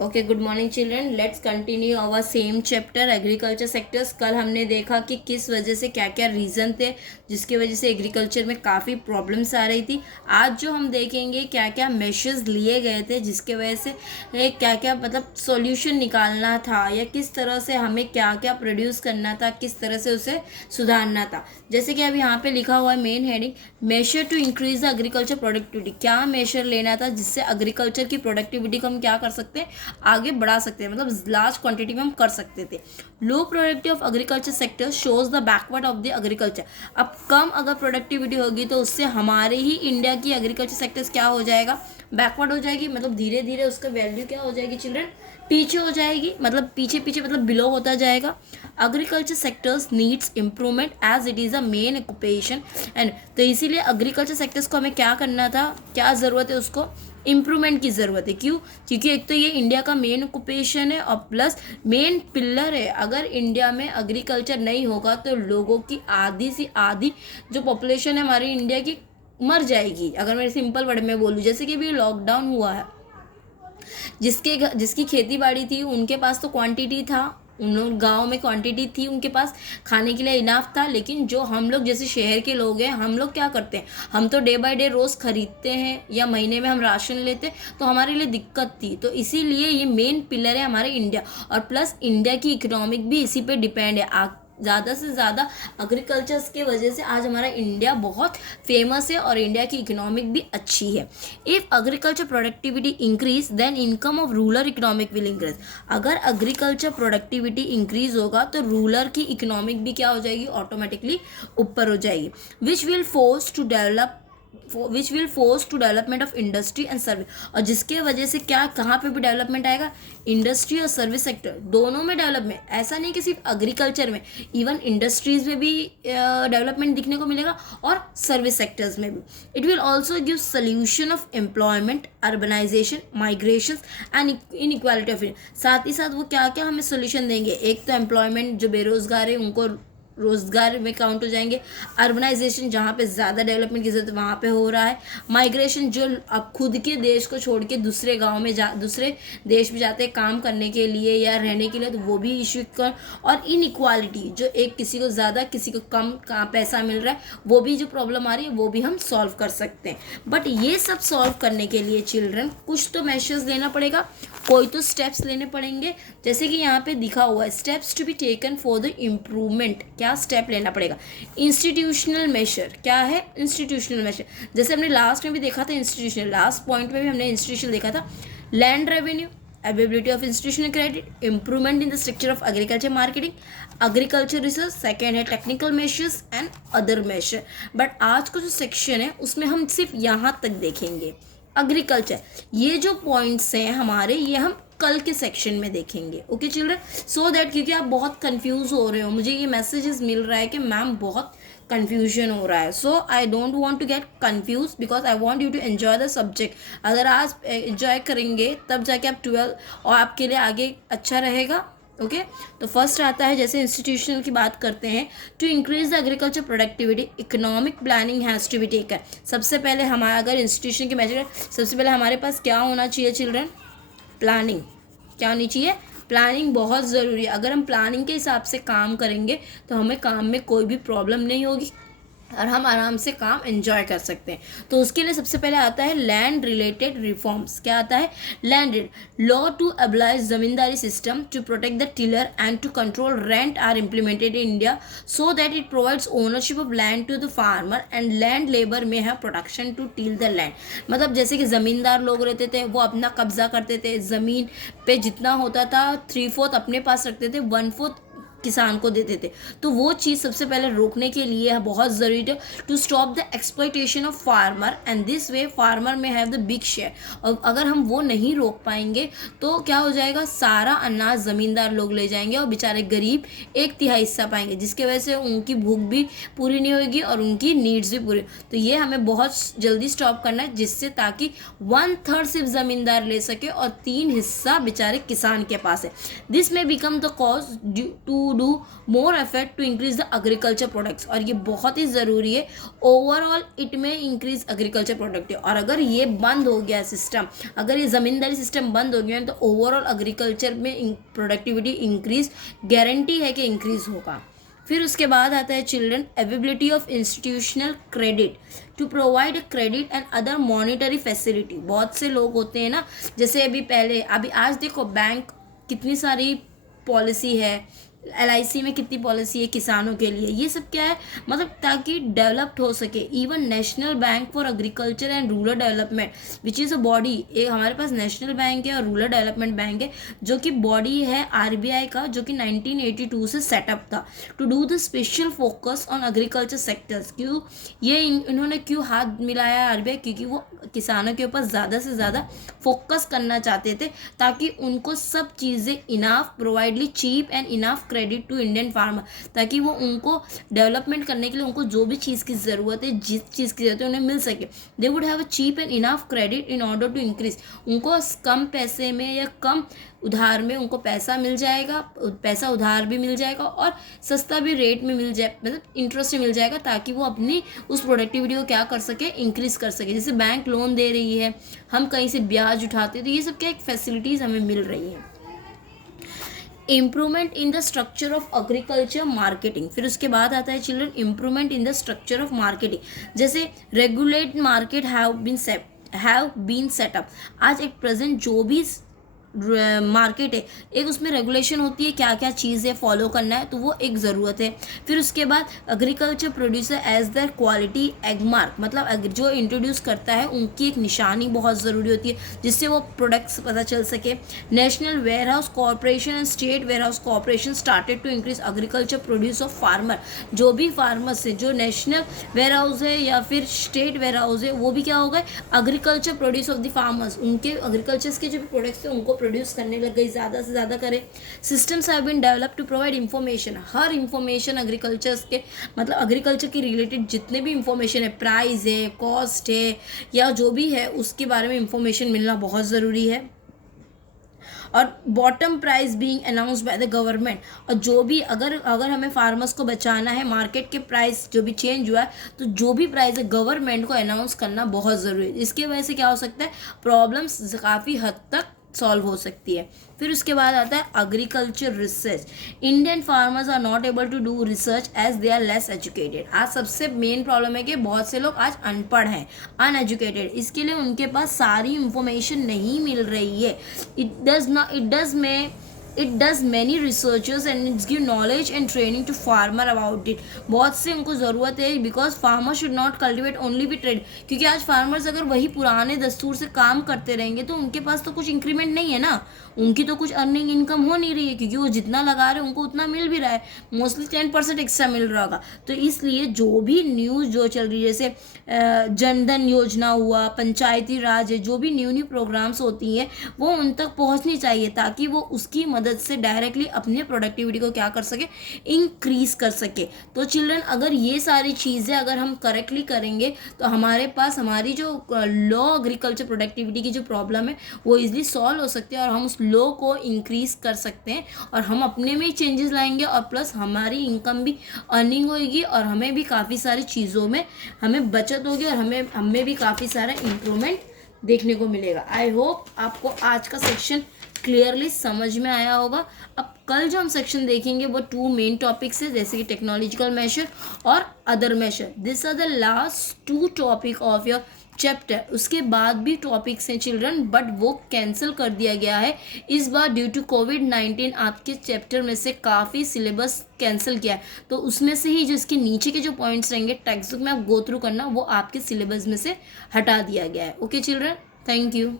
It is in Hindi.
Okay, good morning children. Let's continue our same chapter agriculture sectors. कल हमने देखा कि किस वजह से क्या क्या रीज़न थे जिसकी वजह से एग्रीकल्चर में काफ़ी प्रॉब्लम्स आ रही थी। आज जो हम देखेंगे क्या क्या मेशर्स लिए गए थे जिसके वजह से क्या क्या मतलब सॉल्यूशन निकालना था या किस तरह से हमें क्या क्या प्रोड्यूस करना था, किस तरह से उसे सुधारना था। जैसे कि अब यहाँ पे लिखा हुआ है main heading, measure to increase the agriculture productivity. क्या मेशर लेना था जिससे एग्रीकल्चर की प्रोडक्टिविटी को हम क्या कर सकते हैं, आगे बढ़ा सकते हैं, मतलब लार्ज क्वांटिटी में हम कर सकते थे। Low productive of agriculture sector shows the backward of the agriculture. अब कम अगर प्रोडक्टिविटी होगी तो उससे हमारे ही इंडिया की एग्रीकल्चर सेक्टर्स क्या हो जाएगा, बैकवर्ड हो जाएगी। मतलब धीरे धीरे उसका वैल्यू क्या हो जाएगी चिल्ड्रन, पीछे हो जाएगी। मतलब पीछे पीछे मतलब बिलो होता जाएगा। Agriculture sectors needs improvement as it is a main occupation and, तो इसीलिए एग्रीकल्चर सेक्टर्स को हमें क्या करना था, क्या ज़रूरत है, उसको इम्प्रूवमेंट की ज़रूरत है। क्यों? क्योंकि एक तो ये इंडिया का मेन ऑक्यूपेशन है और प्लस मेन पिलर है। अगर इंडिया में एग्रीकल्चर नहीं होगा तो लोगों की आधी से आधी जो पॉपुलेशन है हमारी इंडिया की मर जाएगी। अगर मैं सिंपल वर्ड में बोलूँ, जैसे कि अभी लॉकडाउन हुआ है, जिसकी खेती बाड़ी थी उनके पास तो क्वांटिटी था, उन लोग गाँव में क्वांटिटी थी उनके पास, खाने के लिए इनाफ था। लेकिन जो हम लोग जैसे शहर के लोग हैं, हम लोग क्या करते हैं, हम तो डे बाय डे रोज़ खरीदते हैं या महीने में हम राशन लेते हैं, तो हमारे लिए दिक्कत थी। तो इसीलिए ये मेन पिलर है हमारे इंडिया, और प्लस इंडिया की इकोनॉमिक भी इसी पे डिपेंड है। ज़्यादा से ज़्यादा एग्रीकल्चर्स के वजह से आज हमारा इंडिया बहुत फेमस है और इंडिया की इकोनॉमिक भी अच्छी है। If agriculture productivity increase then income of rural economic will increase. अगर एग्रीकल्चर प्रोडक्टिविटी इंक्रीज होगा तो रूरल की इकोनॉमिक भी क्या हो जाएगी, ऑटोमेटिकली ऊपर हो जाएगी। Which will force to development of industry and service. और जिसके वजह से क्या, कहाँ पे भी डेवलपमेंट आएगा, इंडस्ट्री और सर्विस सेक्टर दोनों में डेवलपमेंट। ऐसा नहीं कि सिर्फ एग्रीकल्चर में, इवन इंडस्ट्रीज में भी डेवलपमेंट दिखने को मिलेगा और सर्विस सेक्टर्स में भी। It will also give solution of employment, urbanisation, migration and inequality of. साथ ही साथ वो क्या क्या हमें सोल्यूशन देंगे, एक तो एम्प्लॉयमेंट, जो बेरोजगार है उनको रोज़गार में काउंट हो जाएंगे। अर्बनाइजेशन, जहाँ पे ज़्यादा डेवलपमेंट की जरूरत वहाँ पे हो रहा है। माइग्रेशन, जो अब खुद के देश को छोड़ के दूसरे गांव में दूसरे देश में जाते हैं काम करने के लिए या रहने के लिए, तो वो भी इशू कर। और इनइक्वालिटी, जो एक किसी को ज़्यादा किसी को कम पैसा मिल रहा है, वो भी जो प्रॉब्लम आ रही है वो भी हम सॉल्व कर सकते हैं। बट ये सब सॉल्व करने के लिए चिल्ड्रन कुछ तो मेजर्स लेना पड़ेगा, कोई तो स्टेप्स लेने पड़ेंगे। जैसे कि यहाँ पे दिखा हुआ है, steps to be taken for the improvement. क्या स्टेप लेना पड़ेगा, इंस्टीट्यूशनल मेजर। क्या है इंस्टीट्यूशनल मेजर, जैसे हमने लास्ट में भी देखा था, इंस्टीट्यूशनल लास्ट पॉइंट में भी हमने इंस्टीट्यूशनल देखा था। Land revenue, availability of institutional credit, improvement in the structure of agriculture marketing, agriculture research. Second है technical measures and other measure. But आज का जो सेक्शन है उसमें हम सिर्फ यहाँ तक देखेंगे एग्रीकल्चर। ये जो पॉइंट्स हैं हमारे, ये हम कल के सेक्शन में देखेंगे। ओके चिल्ड्रन, सो दैट, क्योंकि आप बहुत कंफ्यूज हो रहे हो, मुझे ये मैसेजेस मिल रहा है कि मैम बहुत कन्फ्यूजन हो रहा है। So I don't want to get confuse because I want you to enjoy the subject. अगर आज एंजॉय करेंगे तब जाके आप 12 और आपके लिए आगे अच्छा रहेगा। ओके तो फर्स्ट आता है, जैसे इंस्टीट्यूशनल की बात करते हैं, to increase the agriculture productivity economic planning has to be taken. सबसे पहले हमारा अगर इंस्टीट्यूशन की मेजर, सबसे पहले हमारे पास क्या होना चाहिए चिल्ड्रन, प्लानिंग। क्या होनी चाहिए, प्लानिंग बहुत ज़रूरी है। अगर हम प्लानिंग के हिसाब से काम करेंगे तो हमें काम में कोई भी प्रॉब्लम नहीं होगी और हम आराम से काम एंजॉय कर सकते हैं। तो उसके लिए सबसे पहले आता है लैंड रिलेटेड रिफॉर्म्स। क्या आता है, land law to abolish zamindari system to protect the tiller and to control rent are implemented in India so that it provides ownership of land to the farmer and land labour में है protection to till the land. मतलब जैसे कि ज़मींदार लोग रहते थे, वो अपना कब्जा करते थे, ज़मीन पे जितना होता था 3/4 अपने पास रखते थे, 1/4 किसान को देते थे। तो वो चीज़ सबसे पहले रोकने के लिए बहुत ज़रूरी है, to stop the exploitation of farmer and this way farmer may have the big share. और अगर हम वो नहीं रोक पाएंगे तो क्या हो जाएगा, सारा अनाज ज़मींदार लोग ले जाएंगे और बेचारे गरीब 1/3 हिस्सा पाएंगे, जिसके वजह से उनकी भूख भी पूरी नहीं होगी और उनकी नीड्स भी पूरी। तो ये हमें बहुत जल्दी स्टॉप करना है, जिससे ताकि 1/3 सिर्फ ज़मींदार ले सके और 3 हिस्सा बेचारे किसान के पास है। This may become the cause to do more effort to increase the agriculture products, और ये बहुत ही ज़रूरी है। Overall it may increase agriculture productive, और अगर ये बंद हो गया सिस्टम, अगर ये ज़मींदारी सिस्टम बंद हो गया तो ओवरऑल एग्रीकल्चर में प्रोडक्टिविटी इंक्रीज गारंटी है कि इंक्रीज होगा। फिर उसके बाद आता है children availability of institutional credit to provide credit and other monetary facility. बहुत से लोग होते हैं ना, जैसे अभी आज देखो बैंक कितनी सारी पॉलिसी है, LIC में कितनी पॉलिसी है किसानों के लिए, ये सब क्या है मतलब ताकि डेवलप्ड हो सके। Even national bank for agriculture and rural development which is a body, एक हमारे पास नेशनल बैंक है और रूरल डेवलपमेंट बैंक है जो कि बॉडी है RBI का, जो कि 1982 से सेटअप था to do the special focus on agriculture sectors. क्यों ये इन्होंने क्यों हाथ मिलाया RBI, क्योंकि वो किसानों के ऊपर ज़्यादा से ज़्यादा फोकस करना चाहते थे ताकि उनको सब चीज़ें enough providely cheap and enough credit to Indian farmer, ताकि वो उनको डेवलपमेंट करने के लिए उनको जो भी चीज़ की ज़रूरत है, जिस चीज़ की ज़रूरत है उन्हें मिल सके। They would have a cheap and enough credit in order to increase, उनको कम पैसे में या कम उधार में उनको पैसा मिल जाएगा, पैसा उधार भी मिल जाएगा और सस्ता भी रेट में मिल जाए, मतलब इंटरेस्ट से मिल जाएगा, ताकि वो अपनी उस प्रोडक्टिविटी को क्या कर सके, इंक्रीज़ कर सके। जैसे बैंक लोन दे रही है, हम कहीं से ब्याज उठाते, तो ये सब क्या एक फैसिलिटीज़ हमें मिल रही हैं। Improvement in the structure of agriculture marketing, फिर उसके बाद आता है children improvement in the structure of marketing. जैसे regulate market have been set up, आज एक प्रेजेंट जो भी मार्केट है एक उसमें रेगुलेशन होती है, क्या क्या चीज़ है फॉलो करना है, तो वो एक ज़रूरत है। फिर उसके बाद agriculture producer as the quality Agmark, मतलब जो इंट्रोड्यूस करता है उनकी एक निशानी बहुत ज़रूरी होती है जिससे वो प्रोडक्ट्स पता चल सके। National warehouse corporation and state warehouse corporation started to increase agriculture produce of farmer, जो भी फार्मर्स है, जो नेशनल वेयर हाउस है या फिर स्टेट वेयर हाउस है, वो भी क्या हो गए agriculture produce of the farmers, उनके एग्रीकल्चर के जो भी प्रोडक्ट्स हैं उनको प्रोड्यूस करने लग गई, ज़्यादा से ज़्यादा करें। Systems have been develop to provide information, हर इंफॉर्मेशन एग्रीकल्चर के मतलब एग्रीकल्चर के रिलेटेड जितने भी इंफॉर्मेशन है, प्राइस है, कॉस्ट है या जो भी है, उसके बारे में इंफॉर्मेशन मिलना बहुत ज़रूरी है। और bottom price being announced by the government, और जो भी अगर हमें फार्मर्स को बचाना है, मार्केट के प्राइस जो भी चेंज हुआ है, तो जो भी प्राइस है गवर्नमेंट को अनाउंस करना बहुत ज़रूरी है। इसके वजह से क्या हो सकता है, प्रॉब्लम्स काफ़ी हद तक सॉल्व हो सकती है। फिर उसके बाद आता है agriculture research. Indian farmers are not able to do research as they are less educated. आज सबसे मेन प्रॉब्लम है कि बहुत से लोग आज अनपढ़ हैं, अनएजुकेटेड, इसके लिए उनके पास सारी इंफॉर्मेशन नहीं मिल रही है। It does many researchers and it's give knowledge and training to farmer about it. बहुत से उनको ज़रूरत है because farmer should not cultivate only be trade, क्योंकि आज फार्मर्स अगर वही पुराने दस्तूर से काम करते रहेंगे तो उनके पास तो कुछ इंक्रीमेंट नहीं है ना, उनकी तो कुछ अर्निंग इनकम हो नहीं रही है, क्योंकि वो जितना लगा रहे हैं उनको उतना मिल भी रहा है, मोस्टली 10% एक्स्ट्रा मिल रहा होगा। तो इसलिए जो भी न्यूज़ जो चल रही है, जैसे जनधन योजना हुआ, पंचायती राज है, जो भी न्यू प्रोग्राम्स होती हैं वो उन तक पहुंचनी चाहिए, ताकि वो उसकी मदद से डायरेक्टली अपने प्रोडक्टिविटी को क्या कर सके, इंक्रीज कर सके। तो चिल्ड्रन अगर ये सारी चीज़ें अगर हम करेक्टली करेंगे तो हमारे पास हमारी जो लो एग्रीकल्चर प्रोडक्टिविटी की जो प्रॉब्लम है वो इजीली सॉल्व हो सकती है, और हम उस लो को इंक्रीज कर सकते हैं, और हम अपने में ही चेंजेस लाएंगे, और प्लस हमारी इनकम भी अर्निंग होगी, और हमें भी काफ़ी सारी चीज़ों में हमें बचत होगी, और हमें भी काफ़ी सारा इम्प्रूवमेंट देखने को मिलेगा। आई होप आपको आज का सेक्शन क्लियरली समझ में आया होगा। अब कल जो हम सेक्शन देखेंगे वो 2 मेन टॉपिक्स है, जैसे कि टेक्नोलॉजिकल मेजर और other major. This are the last 2 topic of your chapter. उसके बाद भी टॉपिक्स हैं चिल्ड्रन, बट वो कैंसिल कर दिया गया है इस बार ड्यू टू कोविड-19। आपके चैप्टर में से काफ़ी सिलेबस कैंसिल किया है, तो उसमें से ही जो इसके नीचे के जो पॉइंट्स रहेंगे टेक्स्ट बुक में आप गो थ्रू करना, वो आपके सिलेबस में से हटा दिया गया है। Okay children, thank you.